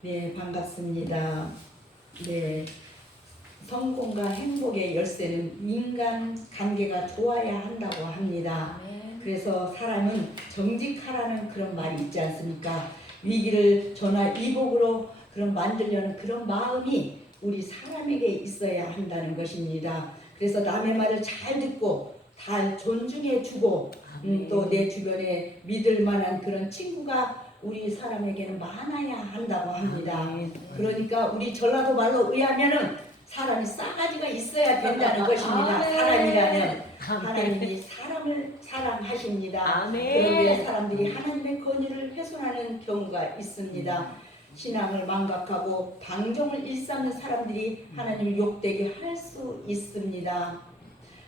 네, 반갑습니다. 네, 성공과 행복의 열쇠는 인간 관계가 좋아야 한다고 합니다. 그래서 사람은 정직하라는 그런 말이 있지 않습니까? 위기를 전화 위복으로 그런 만들려는 그런 마음이 우리 사람에게 있어야 한다는 것입니다. 그래서 남의 말을 잘 듣고 잘 존중해 주고 또 내 주변에 믿을 만한 그런 친구가 우리 사람에게는 많아야 한다고 합니다. 그러니까 우리 전라도 말로 의하면은 사람이 싸가지가 있어야 된다는 것입니다. 사람이라면 하나님이 사람을 사랑하십니다. 그런데 사람들이 하나님의 권위를 훼손하는 경우가 있습니다. 신앙을 망각하고 방종을 일삼는 사람들이 하나님을 욕되게 할 수 있습니다.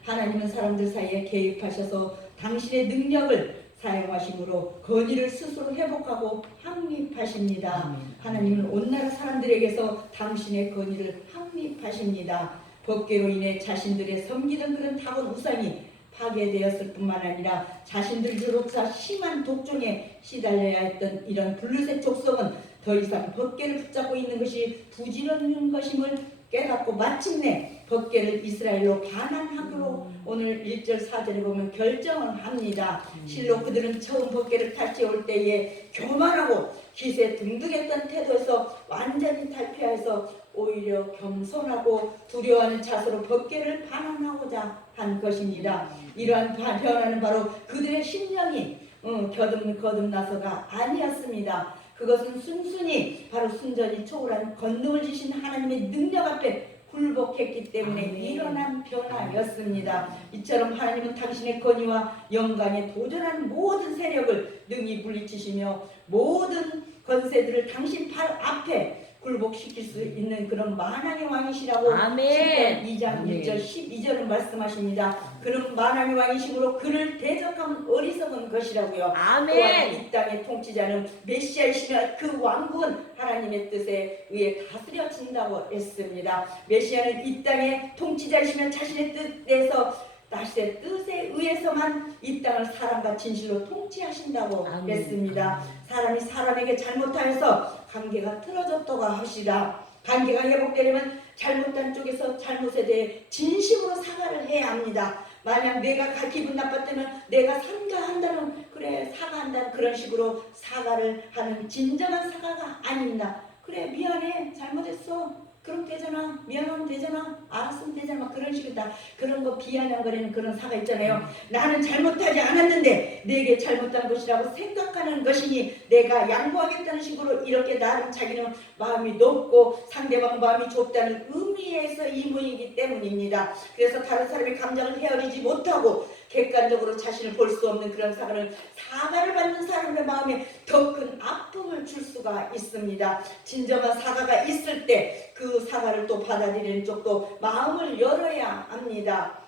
하나님은 사람들 사이에 개입하셔서 당신의 능력을 사용하심으로 권위를 스스로 회복하고 확립하십니다. 하나님은 온 나라 사람들에게서 당신의 권위를 확립하십니다. 법궤로 인해 자신들의 섬기던 그런 타고난 우상이 파괴되었을 뿐만 아니라 자신들조차 심한 독종에 시달려야 했던 이런 블루셋 족속은 더 이상 법궤를 붙잡고 있는 것이 부질없는 것임을 깨닫고 마침내 법궤를 이스라엘로 반환하기로 오늘 1절 4절에 보면 결정을 합니다. 실로 그들은 처음 법궤를 탈취할 때에 교만하고 기세 등등했던 태도에서 완전히 탈피해서 오히려 겸손하고 두려워하는 자세로 법궤를 반환하고자 한 것입니다. 이러한 변화는 바로 그들의 심령이 거듭나서가 아니었습니다. 그것은 순순히 바로 순전히 초월한 권능을 주신 하나님의 능력 앞에 굴복했기 때문에 일어난 변화였습니다. 이처럼 하나님은 당신의 권위와 영광에 도전하는 모든 세력을 능히 물리치시며 모든 권세들을 당신 팔 앞에 굴복시킬 수 있는 그런 만왕의 왕이시라고 시편 2장 1절 12절은 말씀하십니다. 그는 만왕의 왕이시므로 그를 대적하면 어리석은 것이라고요. 또한 이 땅의 통치자는 메시아이시며 그 왕국은 하나님의 뜻에 의해 다스려진다고 했습니다. 메시아는 이 땅의 통치자이시며 자신의 뜻에서 다시의 뜻에 의해서만 이 땅을 사랑과 진실로 통치하신다고 했습니다. 사람이 사람에게 잘못하여서 관계가 틀어졌다고 합시다. 관계가 회복되려면 잘못한 쪽에서 잘못에 대해 진심으로 사과를 해야 합니다. 만약 내가 기분 나빴다면 내가 사과한다는 그래 사과한다는 그런 식으로 사과를 하는 진정한 사과가 아닙니다. 그래 미안해 잘못했어. 그럼 되잖아. 미안하면 되잖아. 알았으면 되잖아. 막 그런 식이다. 그런 거 비아냥거리는 그런 사가 있잖아요. 나는 잘못하지 않았는데 내게 잘못한 것이라고 생각하는 것이니 내가 양보하겠다는 식으로 이렇게 나름 자기는 마음이 높고 상대방 마음이 좁다는 의미에서 이 모이기 때문입니다. 그래서 다른 사람의 감정을 헤아리지 못하고 객관적으로 자신을 볼 수 없는 그런 사과는 사과를 받는 사람의 마음에 더 큰 아픔을 줄 수가 있습니다. 진정한 사과가 있을 때 그 사과를 또 받아들이는 쪽도 마음을 열어야 합니다.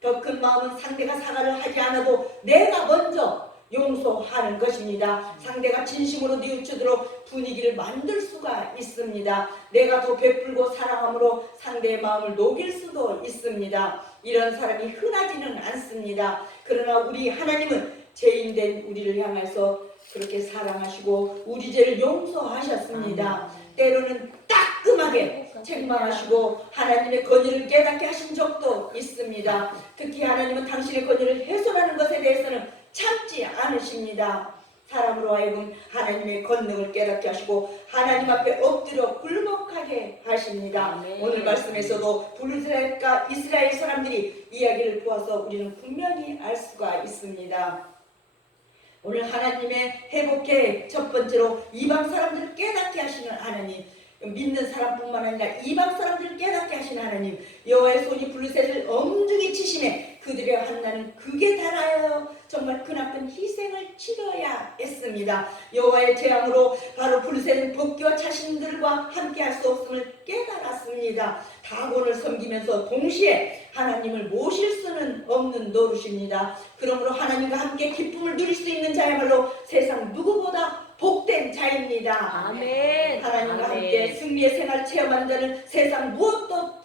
더 큰 마음은 상대가 사과를 하지 않아도 내가 먼저 용서하는 것입니다. 상대가 진심으로 뉘우치도록 분위기를 만들 수가 있습니다. 내가 더 베풀고 사랑함으로 상대의 마음을 녹일 수도 있습니다. 이런 사람이 흔하지는 않습니다. 그러나 우리 하나님은 죄인된 우리를 향해서 그렇게 사랑하시고 우리 죄를 용서하셨습니다. 때로는 따끔하게 책망하시고 하나님의 권위를 깨닫게 하신 적도 있습니다. 특히 하나님은 당신의 권위를 훼손하는 것에 대해서는 참지 않으십니다. 사람으로 하여금 하나님의 권능을 깨닫게 하시고 하나님 앞에 엎드려 굴복하게 하십니다. 오늘 말씀에서도 블루셋과 이스라엘 사람들이 이야기를 보아서 우리는 분명히 알 수가 있습니다. 오늘 하나님의 회복의 첫 번째로 이방 사람들을 깨닫게 하시는 하나님, 믿는 사람뿐만 아니라 이방 사람들을 깨닫게 하시는 하나님, 여호와의 손이 블루셋을 엄중히 치심에 그들의 한나는 극에 달하여 정말 크나큰 희생을 치러야 했습니다. 여호와의 재앙으로 바로 블루셋은 법궤와 자신들과 함께 할 수 없음을 깨달았습니다. 다곤을 섬기면서 동시에 하나님을 모실 수는 없는 노릇입니다. 그러므로 하나님과 함께 기쁨을 누릴 수 있는 자야말로 세상 누구보다 복된 자입니다. 아멘. 하나님과 아멘. 함께 승리의 생활을 체험하는 자는 세상 무엇도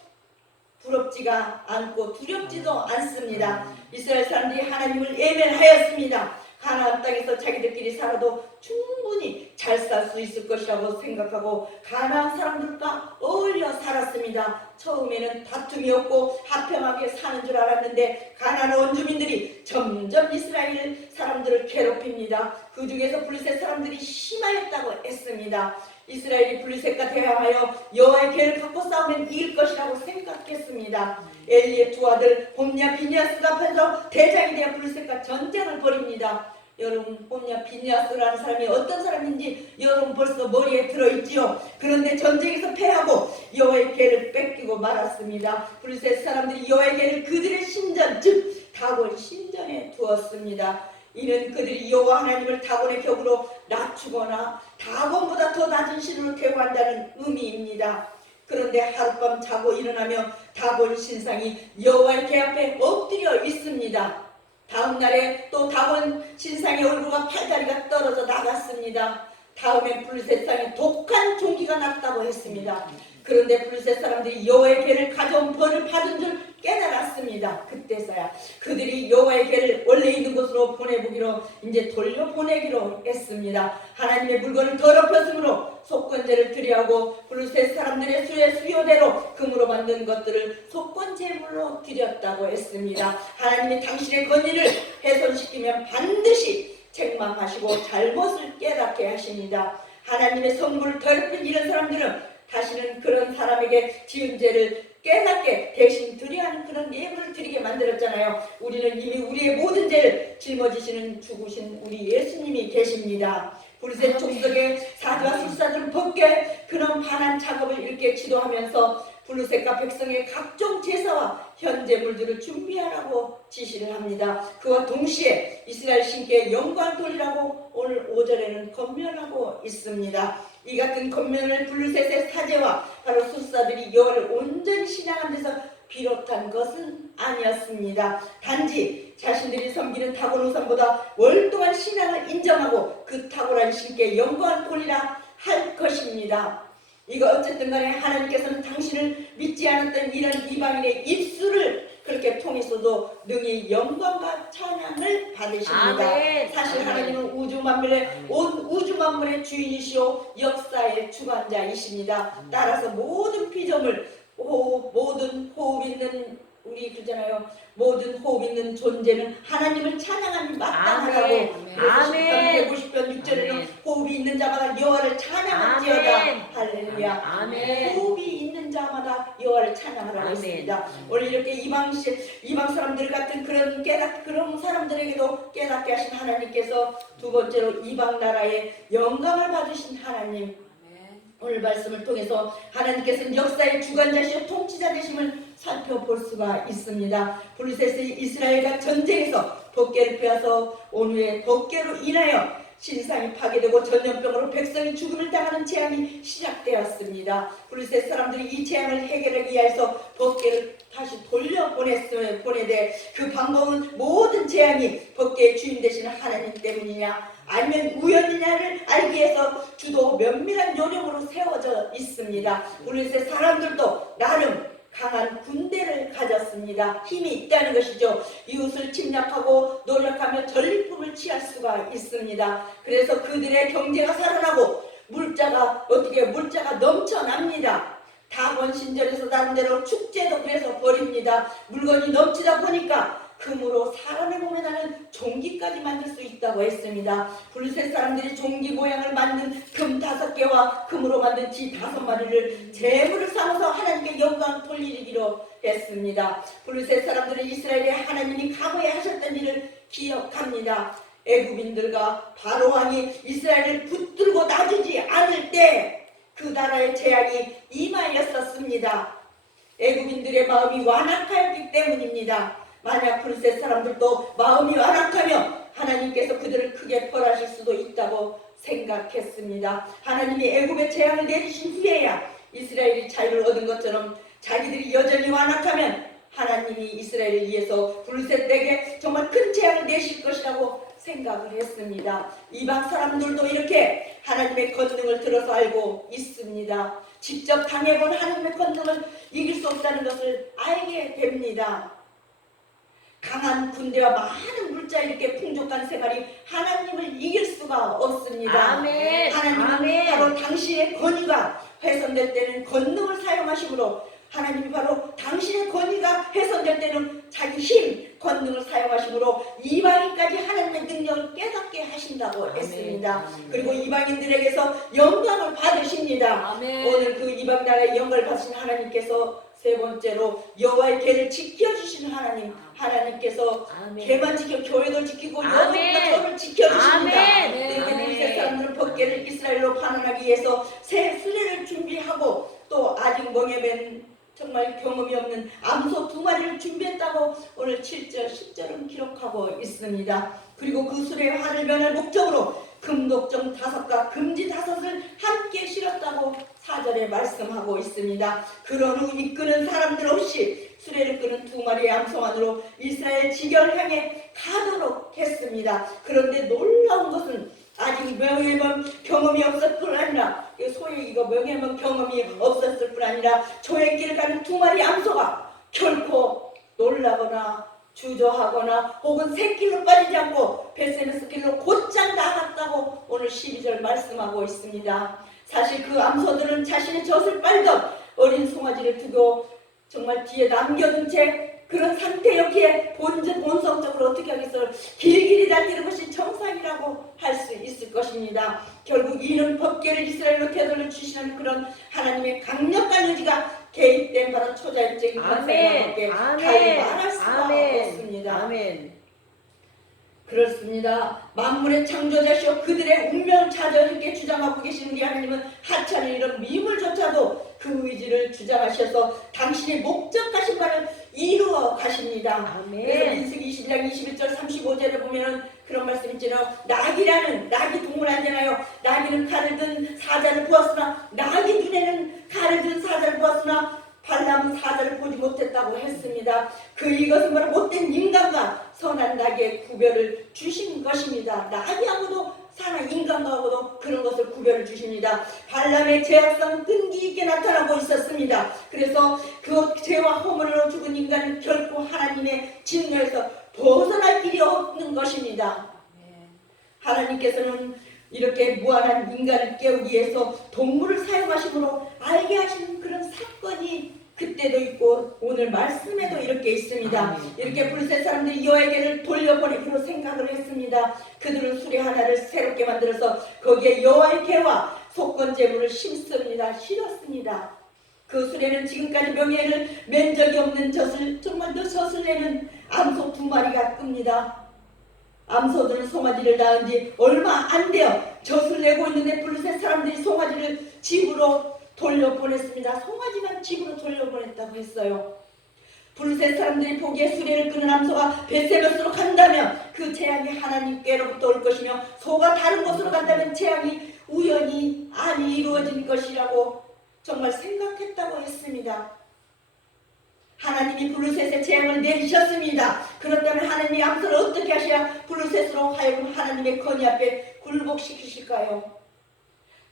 부럽지가 않고 두렵지도 않습니다. 이스라엘 사람들이 하나님을 예배하였습니다. 가나안 땅에서 자기들끼리 살아도 충분히 잘 살 수 있을 것이라고 생각하고 가나안 사람들과 어울려 살았습니다. 처음에는 다툼이 없고 화평하게 사는 줄 알았는데 가나안 원주민들이 점점 이스라엘 사람들을 괴롭힙니다. 그 중에서 블레셋 사람들이 심하였다고 했습니다. 이스라엘이 블레셋과 대항하여 여호와의 궤를 갖고 싸우면 이길 것이라고 생각했습니다. 엘리의 두 아들 홈냐 비니아스가 앞에서 대장이 되어 블레셋과 전쟁을 벌입니다. 여러분, 홈냐 비니아스라는 사람이 어떤 사람인지 여러분 벌써 머리에 들어있지요. 그런데 전쟁에서 패하고 여호와의 궤를 뺏기고 말았습니다. 블레셋 사람들이 여호와의 궤를 그들의 신전, 즉 다곤 신전에 두었습니다. 이는 그들이 여호와 하나님을 다곤의 격으로 낮추거나 다곤보다 더 낮은 신으로 대우한다는 의미입니다. 그런데 하룻밤 자고 일어나며 다곤 신상이 여호와의 궤 앞에 엎드려 있습니다. 다음 날에 또 다곤 신상의 얼굴과 팔다리가 떨어져 나갔습니다. 다음엔 블레셋 땅에 독한 종기가 났다고 했습니다. 그런데 블레셋 사람들이 여호와의 궤를 가져온 벌을 받은 줄 깨달았습니다. 그때서야 그들이 여호와의 궤를 원래 있는 곳으로 보내보기로 이제 돌려보내기로 했습니다. 하나님의 물건을 더럽혔으므로 속건제를 드리하고 블레셋 사람들의 수요대로 금으로 만든 것들을 속건제물로 드렸다고 했습니다. 하나님이 당신의 권위를 훼손시키면 반드시 책망하시고 잘못을 깨닫게 하십니다. 하나님의 성물을 더럽힌 이런 사람들은 다시는 그런 사람에게 지은 죄를 깨닫게 대신 드려야 하는 그런 예물을 드리게 만들었잖아요. 우리는 이미 우리의 모든 죄를 짊어지시는 죽으신 우리 예수님이 계십니다. 블레셋 족속의 사지와 술사들은 법궤 그런 반환 작업을 이렇게 지도하면서 블레셋과 백성의 각종 제사와 현제물들을 준비하라고 지시를 합니다. 그와 동시에 이스라엘 신께 영광 돌리라고 오늘 5절에는 권면하고 있습니다. 이 같은 권면을 블레셋의 사제와 바로 술사들이 여호와를 온전히 신앙한 데서 비롯한 것은 아니었습니다. 단지 자신들이 섬기는 다곤 우상보다 월등한 신앙을 인정하고 그 탁월한 신께 영광을 돌리라 할 것입니다. 이거 어쨌든 간에 하나님께서는 당신을 믿지 않았던 이런 이방인의 입술을 그렇게 통해서도 능히 영광과 찬양을 받으십니다. 아멘. 사실 아멘. 하나님은 온 우주 만물의 주인이시오 역사의 주관자이십니다. 따라서 모든 피조물, 모든 호흡 있는 우리 그러잖아요. 모든 호흡 있는 존재는 하나님을 찬양함이 마땅하다고. 그래서 10편 150편 6절에는 호흡이 있는 자마다 여호와를 찬양할지어다. 할렐루야. 아멘. 호흡이 있는 자마다 여호와를 찬양하라고 했습니다. 오늘 이렇게 이방 사람들 같은 그런 사람들에게도 깨닫게 하신 하나님께서 두 번째로 이방 나라의 영광을 받으신 하나님. 오늘 말씀을 통해서 하나님께서는 역사의 주관자시오 통치자 되심을 살펴볼 수가 있습니다. 블레셋이 이스라엘과 전쟁에서 법궤를 빼앗아 온 후에 법궤로 인하여 신상이 파괴되고 전염병으로 백성이 죽음을 당하는 재앙이 시작되었습니다. 블레셋 사람들이 이 재앙을 해결하기 위해서 법궤를 다시 보내되 그 방법은 모든 재앙이 법궤의 주인 되시는 하나님 때문이냐 아니면 우연이냐를 알기 위해서 주도 면밀한 요령으로 세워져 있습니다. 블레셋 사람들도 나름 강한 군대를 가졌습니다. 힘이 있다는 것이죠. 이웃을 침략하고 노력하며 전리품을 취할 수가 있습니다. 그래서 그들의 경제가 살아나고 물자가 넘쳐납니다. 다곤 신전에서 나름대로 축제도 그래서 벌입니다. 물건이 넘치다 보니까 금으로 사람의 몸에 나는 종기까지 만들 수 있다고 했습니다. 블레셋 사람들이 종기 모양을 만든 금 5개와 금으로 만든 쥐 5마리를 제물을 삼아서 하나님께 영광을 돌리기로 했습니다. 블레셋 사람들은 이스라엘의 하나님이 과거에 하셨던 일을 기억합니다. 애굽인들과 바로 왕이 이스라엘을 붙들고 놔주지 않을 때 그 나라의 재앙이 임하였었습니다. 애굽인들의 마음이 완악하였기 때문입니다. 만약 블레셋 사람들도 마음이 완악하며 하나님께서 그들을 크게 벌하실 수도 있다고 생각했습니다. 하나님이 애굽의 재앙을 내리신 후에야 이스라엘이 자유를 얻은 것처럼 자기들이 여전히 완악하면 하나님이 이스라엘을 위해서 블레셋에게 정말 큰 재앙을 내실 것이라고 생각을 했습니다. 이방 사람들도 이렇게 하나님의 권능을 들어서 알고 있습니다. 직접 당해본 하나님의 권능을 이길 수 없다는 것을 알게 됩니다. 강한 군대와 많은 물자 이렇게 풍족한 생활이 하나님을 이길 수가 없습니다. 아멘. 하나님은 아멘. 바로 당신의 권위가 훼손될 때는 권능을 사용하심으로, 하나님이 바로 당신의 권위가 훼손될 때는 자기 힘, 권능을 사용하심으로 이방인까지 하나님의 능력을 깨닫게 하신다고 아멘. 했습니다. 아멘. 그리고 이방인들에게서 영광을 받으십니다. 아멘. 오늘 그 이방 나라의 영광을 받으신 하나님께서 세 번째로 여호와의 계를 지켜주시는 하나님, 하나님께서 아멘. 계만 지켜 교회도 지키고 아멘. 여호와가 저를 지켜주십니다. 아멘. 이렇게 아멘. 이스라엘 사람들은 법궤를 이스라엘로 반환하기 위해서 새 수레를 준비하고 또 아직 멍에맨 정말 경험이 없는 암소 2마리를 준비했다고 오늘 7절 10절은 기록하고 있습니다. 그리고 그 수레의 화를 면할 목적으로 금독정 5과 금지 5을 함께 실었다고 4절에 말씀하고 있습니다. 그런 후 이끄는 사람들 없이 수레를 끄는 2마리의 암소만으로 이스라엘 지경을 향해 가도록 했습니다. 그런데 놀라운 것은 아직 명예만 경험이 없을 뿐 아니라, 소위 이거 명예만 경험이 없었을 뿐 아니라 조획길을 가는 2마리 암소가 결코 놀라거나 주저하거나 혹은 새길로 빠지지 않고 베세메스 길로 곧장 나갔다고 오늘 12절 말씀하고 있습니다. 사실 그 암소들은 자신의 젖을 빨던 어린 송아지를 두고 정말 뒤에 남겨둔 채 그런 상태였기에 본성적으로 어떻게 하겠어요? 길길이 달리는 것이 정상이라고 할 수 있을 것입니다. 결국 이는 법궤를 이스라엘로 되돌려 주시는 그런 하나님의 강력한 의지가 개입된 바로 초자연적인 관상과 함께 달리 말할 수가 없습니다. 아멘. 그렇습니다. 만물의 창조자시오 그들의 운명을 자녀님께 주장하고 계신 우리 하나님은 하찮은 이런 미물조차도 그 의지를 주장하셔서 당신의 목적하신 바를 이루어 가십니다. 아멘. 그래서 민수기 21장 21절 35절에 보면은 그런 말씀 있잖아요. 낙이 동물 아니잖아요. 낙이는 칼을 든 사자를 보았으나, 낙이 눈에는 칼을 든 사자를 보았으나 발람은 사자를 보지 못했다고 했습니다. 이것은 바로 못된 인간과 선한 낙의 구별을 주신 것입니다. 낙이하고도 사람 인간하고도 그런 것을 구별을 주십니다. 발람의 죄악성은 끈기 있게 나타나고 있었습니다. 그래서 그 죄와 허물로 죽은 인간은 결코 하나님의 진노에서 벗어날 길이 없는 것입니다. 하나님께서는 이렇게 무한한 인간을 깨우기 위해서 동물을 사용하심으로 알게 하시는 그런 사건이 그때도 있고 오늘 말씀에도 이렇게 있습니다. 이렇게 블레셋 사람들이 여호와에게를 돌려보내기로 생각을 했습니다. 그들은 수레 하나를 새롭게 만들어서 거기에 여호와의 개와 속건제물을 실었습니다. 그 수레는 지금까지 명예를 맨 적이 없는 젖을, 정말 그 젖을 내는 암소 2마리가 끕니다. 암소들은 송아지를 낳은 지 얼마 안 되어 젖을 내고 있는데 블레셋 사람들이 송아지를 집으로 돌려보냈습니다. 송아지만 집으로 돌려보냈다고 했어요. 블레셋 사람들이 보기에 수레를 끄는 암소가 벳세메스로 간다면 그 재앙이 하나님께로부터 올 것이며, 소가 다른 곳으로 간다면 재앙이 우연히 아니 이루어진 것이라고 정말 생각했다고 했습니다. 하나님이 블레셋의 재앙을 내리셨습니다. 그렇다면 하나님이 암소를 어떻게 하셔야 블레셋으로 하여금 하나님의 권위 앞에 굴복시키실까요?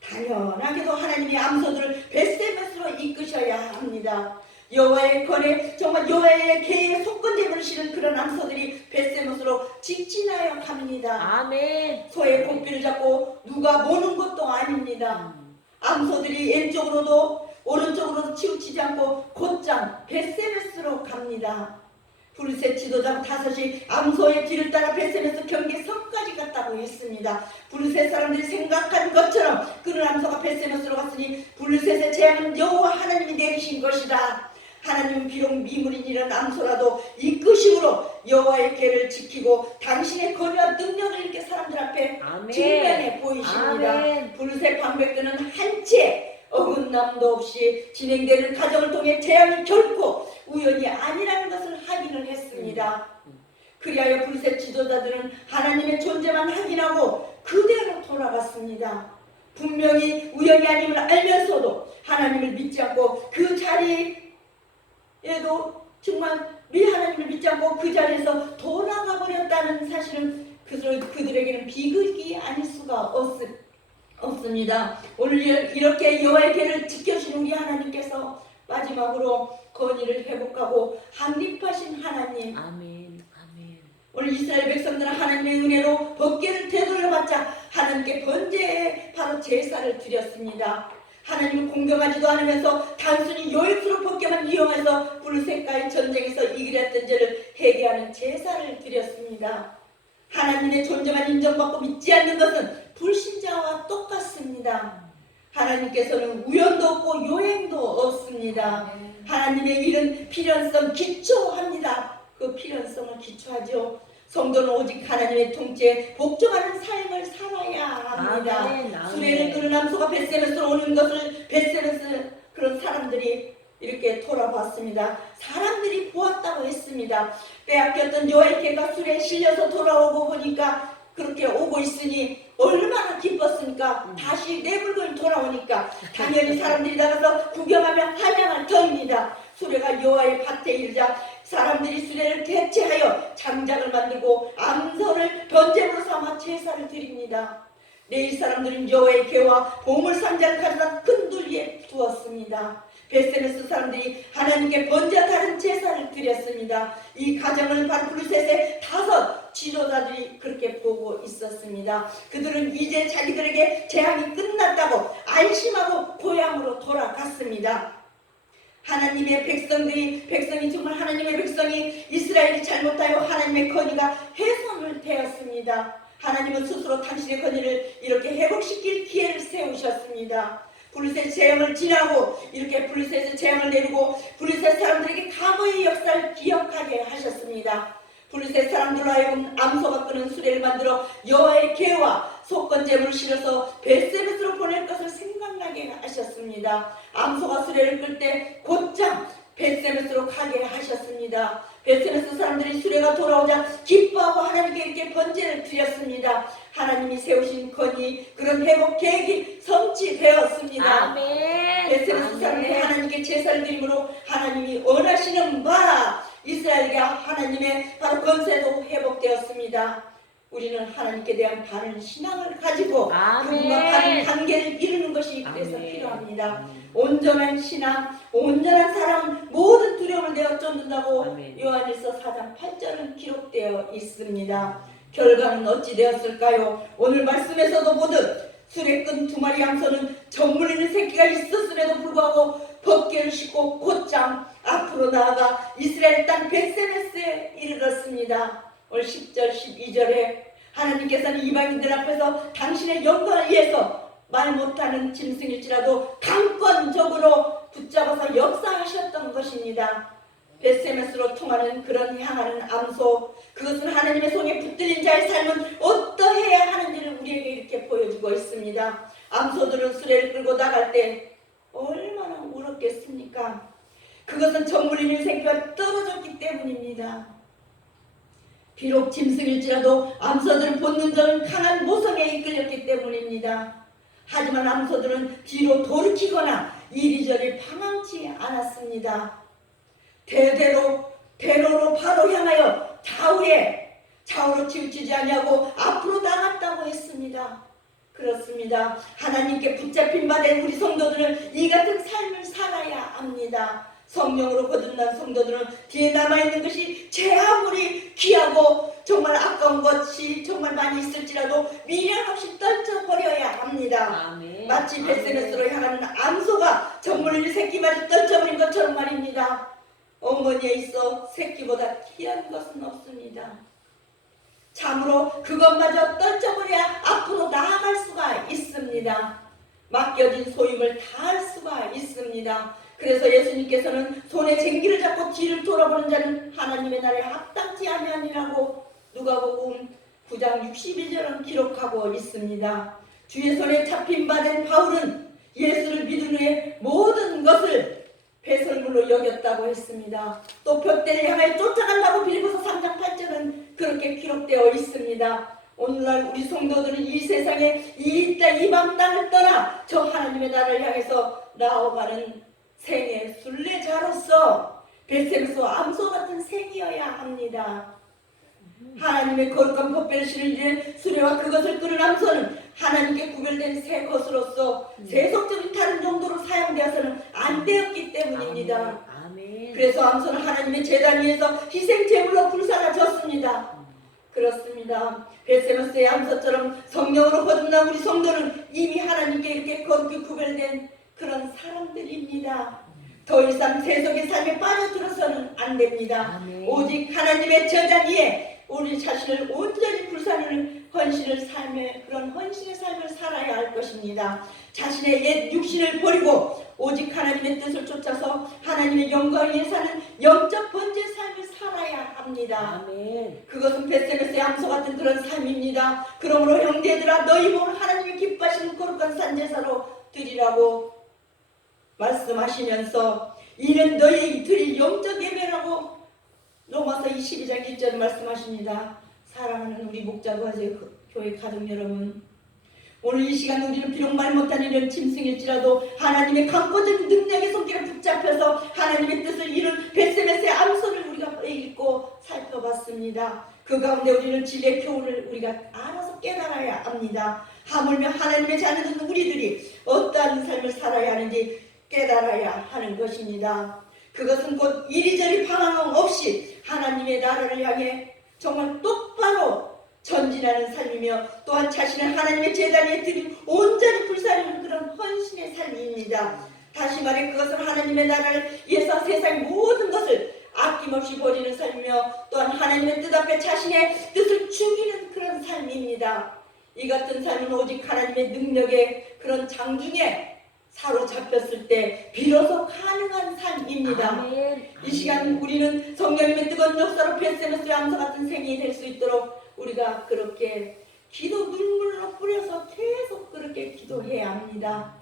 당연하게도 하나님이 암소들을 벳세메스로 이끄셔야 합니다. 여호와의 권에 정말 여호와의 개의 속건제물을 실은 그런 암소들이 벳세메스로 직진하여 갑니다. 아멘. 소의 곱비를 잡고 누가 모는 것도 아닙니다. 암소들이 왼쪽으로도 오른쪽으로도 치우치지 않고 곧장 벳세메스로 갑니다. 블레셋 지도자 5이 암소의 뒤를 따라 벳세메스 경계 성까지 갔다고 했습니다. 블레셋 사람들이 생각한 것처럼 그런 암소가 벳세메스로 갔으니 블레셋의 재앙은 여호와 하나님이 내리신 것이다. 하나님은 비록 미물인 이런 암소라도 이끄심으로 여호와의 계를 지키고 당신의 권위와 능력을 이렇게 사람들 앞에 증명해 보이십니다. 블레셋 방백들은 한 채 어긋남도 없이 진행되는 과정을 통해 재앙이 결코 우연이 아니라는 것을 확인을 했습니다. 그리하여 블레셋 지도자들은 하나님의 존재만 확인하고 그대로 돌아갔습니다. 분명히 우연이 아님을 알면서도 하나님을 믿지 않고 그 자리에도 정말 하나님을 믿지 않고 그 자리에서 돌아가 버렸다는 사실은 그들에게는 비극이 아닐 수가 없습니다. 오늘 이렇게 여호와의 계를 지켜주신 우리 하나님께서 마지막으로 건의를 회복하고 확립하신 하나님, 아멘. 오늘 이스라엘 백성들은 하나님의 은혜로 법궤를 되돌려받자 하나님께 번제에 바로 제사를 드렸습니다. 하나님을 공경하지도 않으면서 단순히 요획수로 법궤만 이용해서 블레셋과의 전쟁에서 이기려 했던 죄를 회개하는 제사를 드렸습니다. 하나님의 존재만 인정받고 믿지 않는 것은 불신자와 똑같습니다. 하나님께서는 우연도 없고 요행도 없습니다. 하나님의 일은 필연성 기초합니다. 그 필연성을 기초하죠. 성도는 오직 하나님의 통치에 복종하는 삶을 살아야 합니다. 수레를 끄는 암소가 벳세메스로 오는 것을 벳세메스 그런 사람들이 이렇게 돌아봤습니다. 사람들이 보았다고 했습니다. 빼앗겼던 여호와께가 수레에 실려서 돌아오고 보니까 그렇게 오고 있으니 얼마나 기뻤습니까? 다시 내 물건이 돌아오니까 당연히 사람들이 나가서 구경하며 환영할 터입니다. 수레가 여호와의 밭에 이르자 사람들이 수레를 대체하여 장작을 만들고 암소를 번제물로 삼아 제사를 드립니다. 내일 사람들은 여호와의 궤와 보물상자를 가져다 큰 돌 위에 두었습니다. 벳세메스 사람들이 하나님께 번제와 다른 제사를 드렸습니다. 이 가정을 바로 블레셋의 5 지도자들이 그렇게 보고 있었습니다. 그들은 이제 자기들에게 재앙이 끝났다고 안심하고 고향으로 돌아갔습니다. 하나님의 백성이 정말 하나님의 백성이 이스라엘이 잘못하여 하나님의 건의가 훼손을 되었습니다. 하나님은 스스로 당신의 건의를 이렇게 회복시킬 기회를 세우셨습니다. 블레셋 재앙을 지나고 이렇게 블레셋의 재앙을 내리고 블레셋 사람들에게 과거의 역사를 기억하게 하셨습니다. 블레셋 사람들로 하여금 암소가 끄는 수레를 만들어 여호와의 궤와 속건제물을 실어서 벳세메스로 보낼 것을 생각나게 하셨습니다. 암소가 수레를 끌 때 곧장 벳세메스로 가게 하셨습니다. 벳세메스 사람들이 수레가 돌아오자 기뻐하고 하나님께 이렇게 번제를 드렸습니다. 하나님이 세우신 건의 그런 회복 계획이 성취되었습니다. 아멘. 벳세메스 사람들이 하나님께 제사를 드림으로 하나님이 원하시는 바 이스라엘과 하나님의 바로 권세도 회복되었습니다. 우리는 하나님께 대한 바른 신앙을 가지고 그분과 바른 관계를 이루는 것이 그래서 필요합니다. 온전한 신앙, 온전한 사랑, 모든 두려움을 내어 쫓는다고 요한일서 4장 8절은 기록되어 있습니다. 결과는 어찌 되었을까요? 오늘 말씀에서도 보듯 수레 끈 2마리 양소는 젖물리는 새끼가 있었음에도 불구하고 법궤를 싣고 곧장 앞으로 나아가 이스라엘 땅 벳세메스에 이르렀습니다. 오늘 10절 12절에 하나님께서는 이방인들 앞에서 당신의 영광을 위해서 말 못하는 짐승일지라도 강권적으로 붙잡아서 역사하셨던 것입니다. 벳세메스로 통하는 그런 향하는 암소, 그것은 하나님의 손에 붙들린 자의 삶은 어떠해야 하는지를 우리에게 이렇게 보여주고 있습니다. 암소들은 수레를 끌고 나갈 때 얼마나 울었겠습니까? 그것은 젖물리는 새끼가 떨어졌기 때문입니다. 비록 짐승일지라도 암소들은 본능적인 강한 모성에 이끌렸기 때문입니다. 하지만 암소들은 뒤로 돌이키거나 이리저리 방황치 않았습니다. 대로로 바로 향하여 좌우로 치우치지 아니하고 앞으로 나갔다고 했습니다. 그렇습니다. 하나님께 붙잡힌 바 된 우리 성도들은 이 같은 삶을 살아야 합니다. 성령으로 거듭난 성도들은 뒤에 남아있는 것이 제 아무리 귀하고 정말 아까운 것이 정말 많이 있을지라도 미련 없이 떨쳐버려야 합니다. 아멘. 마치 벳세메스로 향하는 암소가 젖물리는 새끼마저 떨쳐버린 것처럼 말입니다. 어머니에 있어 새끼보다 귀한 것은 없습니다. 참으로 그것마저 떨쳐버려야 앞으로 나아갈 수가 있습니다. 맡겨진 소임을 다할 수가 있습니다. 그래서 예수님께서는 손에 쟁기를 잡고 뒤를 돌아보는 자는 하나님의 나라에 합당치 아니하니라고 누가복음 9장 62절은 기록하고 있습니다. 주의 손에 잡힌 바 된 바울은 예수를 믿은 후에 모든 것을 배설물로 여겼다고 했습니다. 또 벽대를 향하여 쫓아간다고 빌보서 3장 8절은 그렇게 기록되어 있습니다. 오늘날 우리 성도들은 이 세상에 이 땅 이 방 땅을 떠나 저 하나님의 나라를 향해서 나아가는 생의 순례자로서 벳세메스 암소 같은 생이어야 합니다. 하나님의 거룩한 법궤를 실은 수레와 그것을 끄는 암소는 하나님께 구별된 새 것으로서 세속적인 다른 정도로 사용되어서는 안 되었기 때문입니다. 아멘. 그래서 암소는 하나님의 제단 위에서 희생 제물로 불사라졌습니다. 그렇습니다. 베세머스의 암소처럼 성령으로 거듭난 우리 성도는 이미 하나님께 이렇게 거룩히 구별된 그런 사람들입니다. 더 이상 세속의 삶에 빠져들어서는 안 됩니다. 아멘. 오직 하나님의 저장 위에 우리 자신을 온전히 불사르는 헌신의 삶을 살아야 할 것입니다. 자신의 옛 육신을 버리고 오직 하나님의 뜻을 쫓아서 하나님의 영광을 위해 사는 영적 번제 삶을 살아야 합니다. 아멘. 그것은 베세메스의 암소 같은 그런 삶입니다. 그러므로 형제들아 너희 몸을 하나님이 기뻐하시는 거룩한 산제사로 드리라고 말씀하시면서 이는 너희 드릴 영적 예배라고 로마서 22장 1절 말씀하십니다. 사랑하는 우리 목자와 교회 가족 여러분, 오늘 이 시간 우리는 비록 말 못하는 이런 짐승일지라도 하나님의 강권적인 능력의 손길에 붙잡혀서 하나님의 뜻을 이룬 베세메스의 암소를 우리가 읽고 살펴봤습니다. 그 가운데 우리는 진리의 교훈을 우리가 알아서 깨달아야 합니다. 하물며 하나님의 자녀된 우리들이 어떠한 삶을 살아야 하는지 깨달아야 하는 것입니다. 그것은 곧 이리저리 방황 없이 하나님의 나라를 향해 정말 똑바로 전진하는 삶이며 또한 자신을 하나님의 제단에 드린 온전히 불사르는 그런 헌신의 삶입니다. 다시 말해 그것은 하나님의 나라를 위해서 세상 모든 것을 아낌없이 버리는 삶이며 또한 하나님의 뜻 앞에 자신의 뜻을 죽이는 그런 삶입니다. 이 같은 삶은 오직 하나님의 능력의 그런 장중에 사로잡혔을 때 비로소 가능한 삶입니다. 아멘. 이 시간 우리는 성령님의 뜨거운 역사로 베세메스의 암소 같은 생이 될 수 있도록 우리가 그렇게 기도 눈물로 뿌려서 계속 그렇게 기도해야 합니다.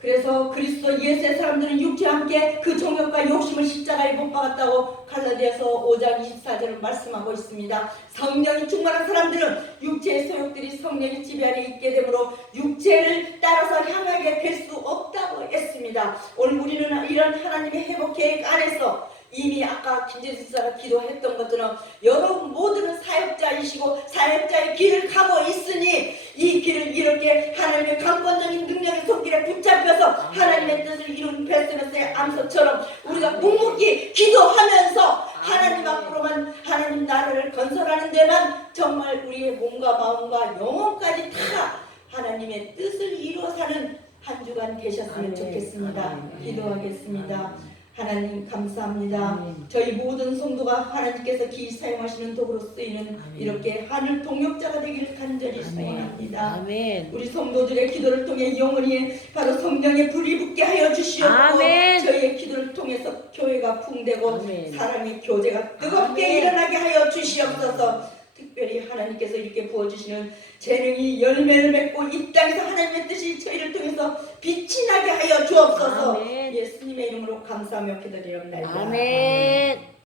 그래서 그리스도 예수의 사람들은 육체와 함께 그 정욕과 욕심을 십자가에 못 박았다고 갈라디아서 5장 24절을 말씀하고 있습니다. 성령이 충만한 사람들은 육체의 소욕들이 성령의 지배 아래 있게 되므로 육체를 따라서 향하게 될 수 없다고 했습니다. 오늘 우리는 이런 하나님의 회복 계획 안에서 이미 아까 김재수 씨가 기도했던 것처럼 여러분 모두는 사역자이시고 사역자의 길을 가고 있으니 이 길을 이렇게 하나님의 강권적인 능력의 손길에 붙잡혀서 하나님의 뜻을 이룬 베세메스의 암소처럼 우리가 묵묵히 기도하면서 하나님 앞으로만 하나님 나라를 건설하는 데만 정말 우리의 몸과 마음과 영혼까지 다 하나님의 뜻을 이루어 사는 한 주간 되셨으면 좋겠습니다. 기도하겠습니다. 하나님 감사합니다. 아멘. 저희 모든 성도가 하나님께서 기 사용하시는 도구로 쓰이는 아멘. 이렇게 하늘 동역자가 되기를 간절히 소원합니다. 아멘. 우리 성도들의 기도를 통해 영원히 바로 성령의 불이 붙게 하여 주시옵고 아멘. 저희의 기도를 통해서 교회가 풍되고 아멘. 사랑의 교제가 뜨겁게 아멘. 일어나게 하여 주시옵소서. 특별히 하나님께서 이렇게 부어주시는 재능이 열매를 맺고 이 땅에서 하나님의 뜻이 저희를 통해서 빛이 나게 하여 주옵소서. 아멘. 예수님의 이름으로 감사하며 기도드리옵나이다. 아멘.